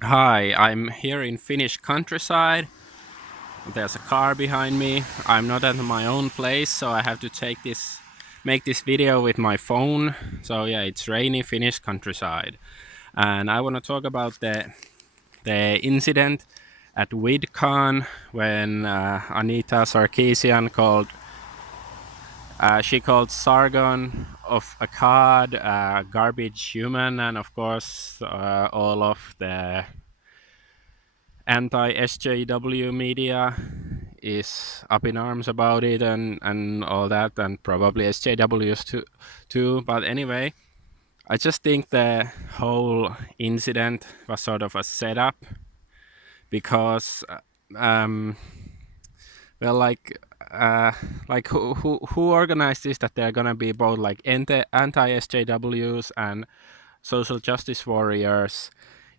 Hi, I'm here in Finnish countryside. There's a car behind me. I'm not at my own place, so I have to make this video with my phone. So yeah, it's rainy Finnish countryside, and I want to talk about the incident at Vidcon when Anita Sarkeesian called Sargon of Akkad garbage human, and of course all of the anti-sjw media is up in arms about it and all that, and probably sjws too. But anyway, I just think the whole incident was sort of a setup because um well like who organized this, that they're gonna be both like anti-sjws and social justice warriors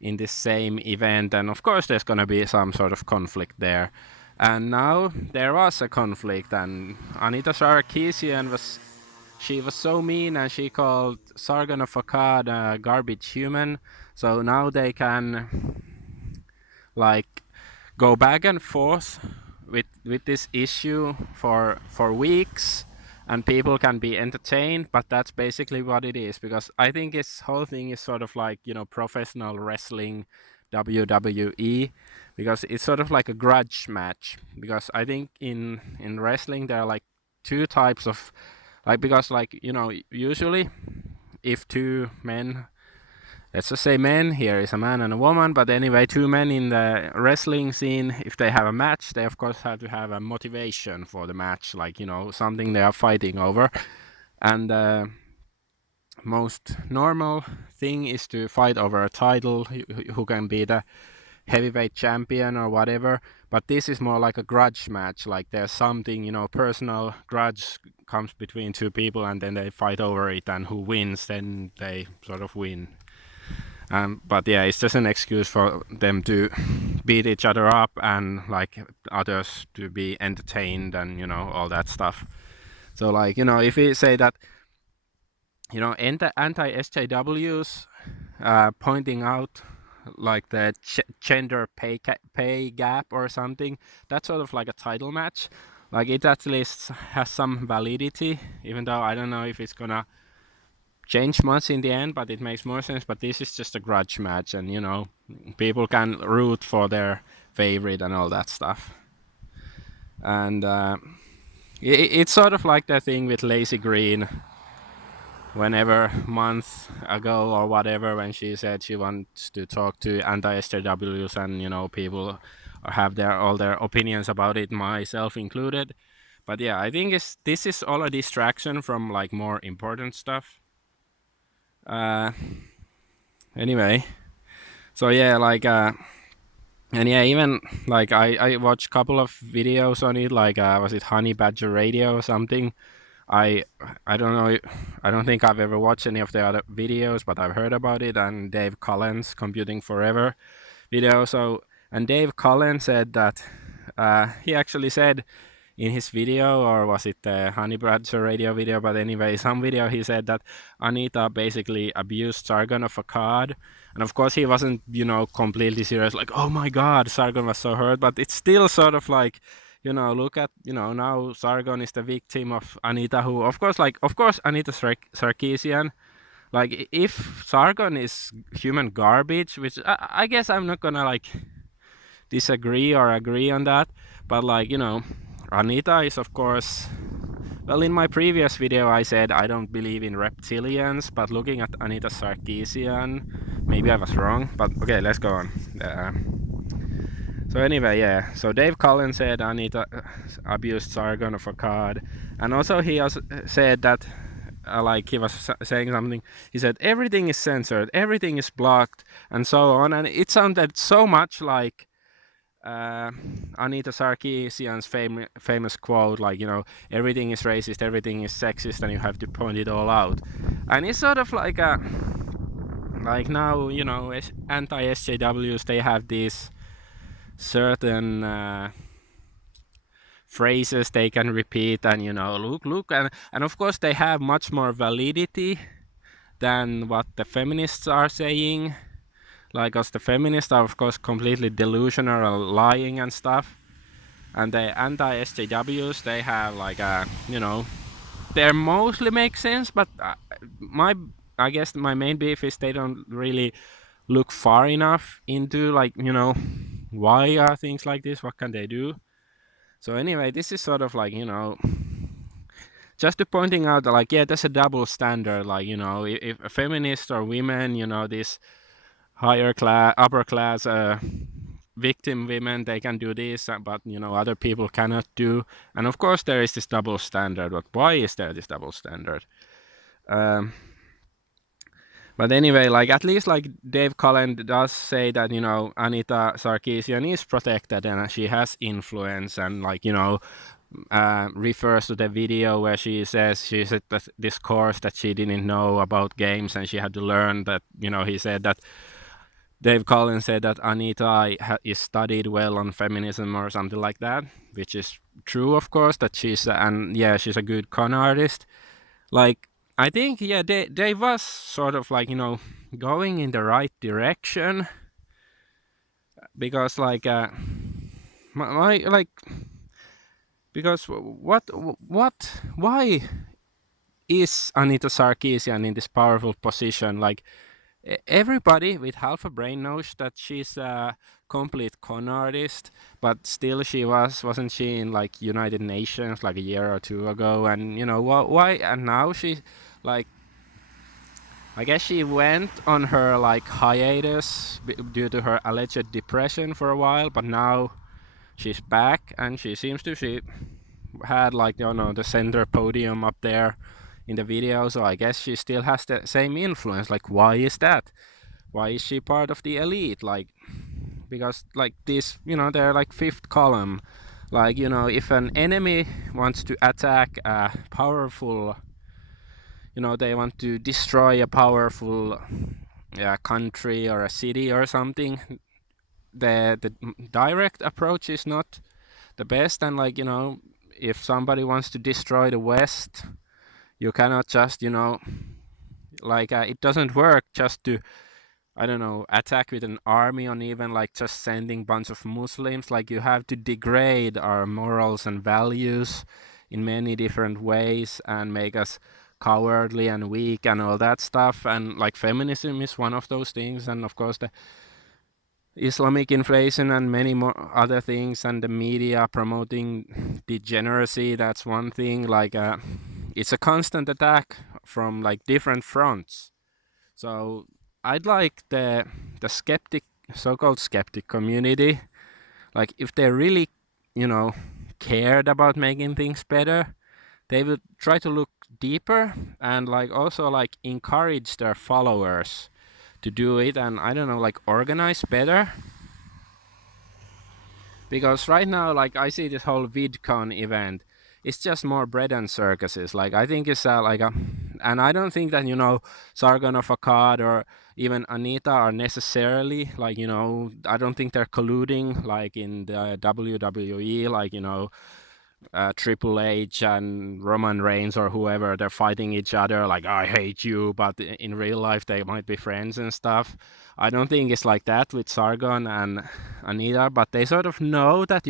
in this same event, and of course there's going to be some sort of conflict there. And now there was a conflict, and Anita Sarkeesian was so mean, and she called Sargon of Akkad a garbage human. So now they can like go back and forth with this issue for weeks, and people can be entertained, but that's basically what it is, because I think this whole thing is sort of like, professional wrestling, WWE, because it's sort of like a grudge match. Because I think in wrestling there are like two types of, like, because like, usually if two men, let's just say men, here is a man and a woman, but anyway, two men in the wrestling scene, if they have a match, they of course have to have a motivation for the match, like, something they are fighting over. And most normal thing is to fight over a title, who can be the heavyweight champion or whatever. But this is more like a grudge match, like there's something, personal grudge comes between two people, and then they fight over it, and who wins, then they sort of win. But yeah, it's just an excuse for them to beat each other up, and like others to be entertained, and all that stuff. So like, if we say that, anti-sjws pointing out like the gender pay gap or something, that's sort of like a title match. Like it at least has some validity, even though I don't know if it's gonna change much in the end, but it makes more sense. But this is just a grudge match, and people can root for their favorite and all that stuff. And it's sort of like that thing with Lazy Green, whenever month ago or whatever, when she said she wants to talk to anti-sjws, and people have all their opinions about it, myself included. But yeah, I think this is all a distraction from like more important stuff. uh Anyway, so yeah, like and yeah, even like I watched a couple of videos on it, like was it Honey Badger Radio or something? I I don't know. I don't think I've ever watched any of the other videos, but I've heard about it. And Dave Collins Computing Forever video. So, and Dave Collins said that he actually said in his video, or was it the Honey Badger Radio video? But anyway, some video, he said that Anita basically abused Sargon of Akkad. And of course, he wasn't, completely serious, like, oh my God, Sargon was so hurt. But it's still sort of like, look at, now Sargon is the victim of Anita, who, of course, Anita Sarkeesian. Like, if Sargon is human garbage, which I guess I'm not gonna like disagree or agree on that, but like, Anita is, of course, well, in my previous video I said I don't believe in reptilians, but looking at Anita Sarkeesian, maybe I was wrong, but okay, let's go on. So anyway, yeah, so Dave Collins said Anita abused Sargon of Akkad, and also he also said that, like he was saying something, he said everything is censored, everything is blocked, and so on, and it sounded so much like Anita Sarkeesian's famous quote, like, everything is racist, everything is sexist, and you have to point it all out. And it's sort of like like now, anti-sjws, they have these certain phrases they can repeat, and look, and of course they have much more validity than what the feminists are saying. Like, cause the feminists are of course completely delusional or lying and stuff, and the anti-SJWs, they have like a, they mostly make sense, but my I guess my main beef is they don't really look far enough into, like, why are things like this, what can they do. So anyway, this is sort of like, just to pointing out that, like, yeah, there's a double standard. Like, if a feminist or women, this higher class, upper class victim women, they can do this, but other people cannot do. And of course there is this double standard, but why is there this double standard? But anyway, like, at least like Dave Cullen does say that Anita Sarkeesian is protected and she has influence, and like refers to the video where she says she's at this course that she didn't know about games and she had to learn that. He said that Dave Cullen said that Anita is studied well on feminism or something like that, which is true, of course, that she's a good con artist. Like, I think, yeah, they was sort of like, going in the right direction, because like my like because why is Anita Sarkeesian in this powerful position? Like, everybody with half a brain knows that she's a complete con artist, but still wasn't she in like United Nations like a year or two ago? And why? And now she, like, I guess she went on her like hiatus due to her alleged depression for a while, but now she's back and she had like the center podium up there in the video. So I guess she still has the same influence. Like, why is that? Why is she part of the elite? Like, because like this, they're like fifth column. Like, if an enemy wants to attack a powerful, they want to destroy a powerful country or a city or something, the direct approach is not the best. And like, if somebody wants to destroy the West, you cannot just, like, it doesn't work just to, I don't know, attack with an army, or even like just sending bunch of Muslims. Like, you have to degrade our morals and values in many different ways and make us cowardly and weak and all that stuff. And like, feminism is one of those things, and of course the Islamic inflation and many more other things, and the media promoting degeneracy, that's one thing. Like, it's a constant attack from like different fronts. So I'd like the skeptic, so-called skeptic community, like, if they really, cared about making things better, they would try to look deeper and like also like encourage their followers to do it, and I don't know, like, organize better. Because right now, like, I see this whole Vidcon event, it's just more bread and circuses. Like, I think it's like a, and I don't think that Sargon of Akkad or even Anita are necessarily like, I don't think they're colluding like in the WWE, like, Triple H and Roman Reigns or whoever, they're fighting each other like, I hate you, but in real life they might be friends and stuff. I don't think it's like that with Sargon and Anita, but they sort of know that,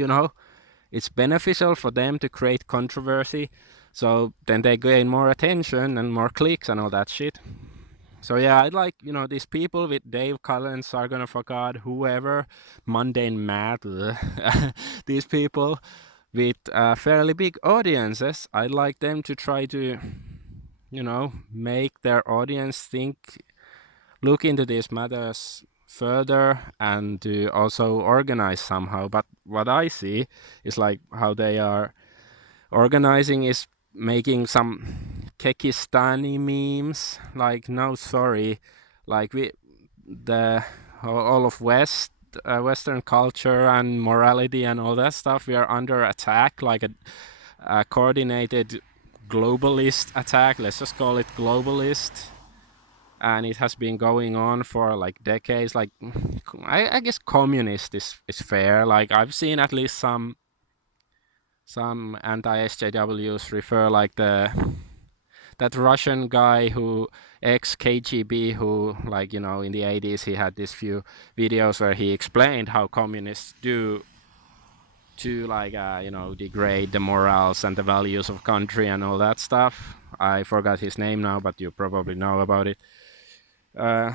it's beneficial for them to create controversy, so then they gain more attention and more clicks and all that shit. So yeah, I'd like, these people with Dave Cullen, Sargon of Akkad, whoever, Mundane Matt, these people with fairly big audiences, I'd like them to try to, make their audience look into these matters further and to also organize somehow. But what I see is like how they are organizing is making some Kekistani memes, like, no, sorry, like, the all of Western culture and morality and all that stuff, we are under attack, like a coordinated globalist attack. Let's just call it globalist, and it has been going on for like decades. Like, I guess communist is fair. Like, I've seen at least some anti-SJWs refer like the that Russian guy who ex KGB, who, like, you know, in the 80s he had these few videos where he explained how communists do to, like, you know, degrade the morals and the values of country and all that stuff. I forgot his name now, but you probably know about it. uh,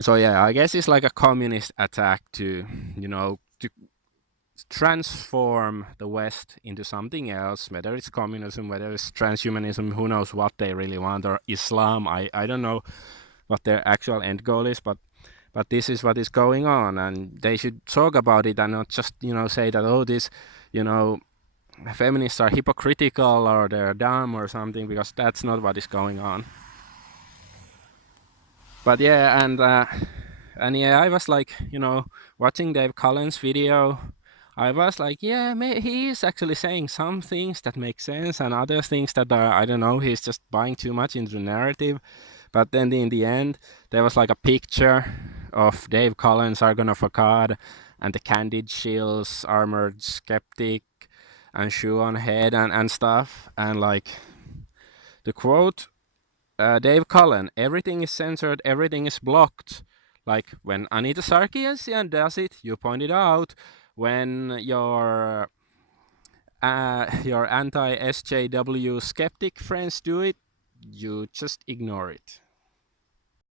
so yeah, I guess it's like a communist attack to, you know, to transform the West into something else, whether it's communism, whether it's transhumanism, who knows what they really want, or Islam. I don't know what their actual end goal is, but this is what is going on, and they should talk about it and not just, you know, say that, oh, this, you know, feminists are hypocritical or they're dumb or something, because that's not what is going on. But yeah, and yeah, I was like, you know, watching Dave Cullen's video, I was like, yeah, he is actually saying some things that make sense and other things that are, I don't know, he's just buying too much into the narrative. But then in the end, there was like a picture of Dave Cullen, Sargon of Akkad, and the Candid Shields, armored skeptic, and shoe on head and stuff. And like the quote, Dave Cullen, everything is censored, everything is blocked. Like when Anita Sarkeesian does it, you point it out. When your anti-sjw skeptic friends do it, you just ignore it.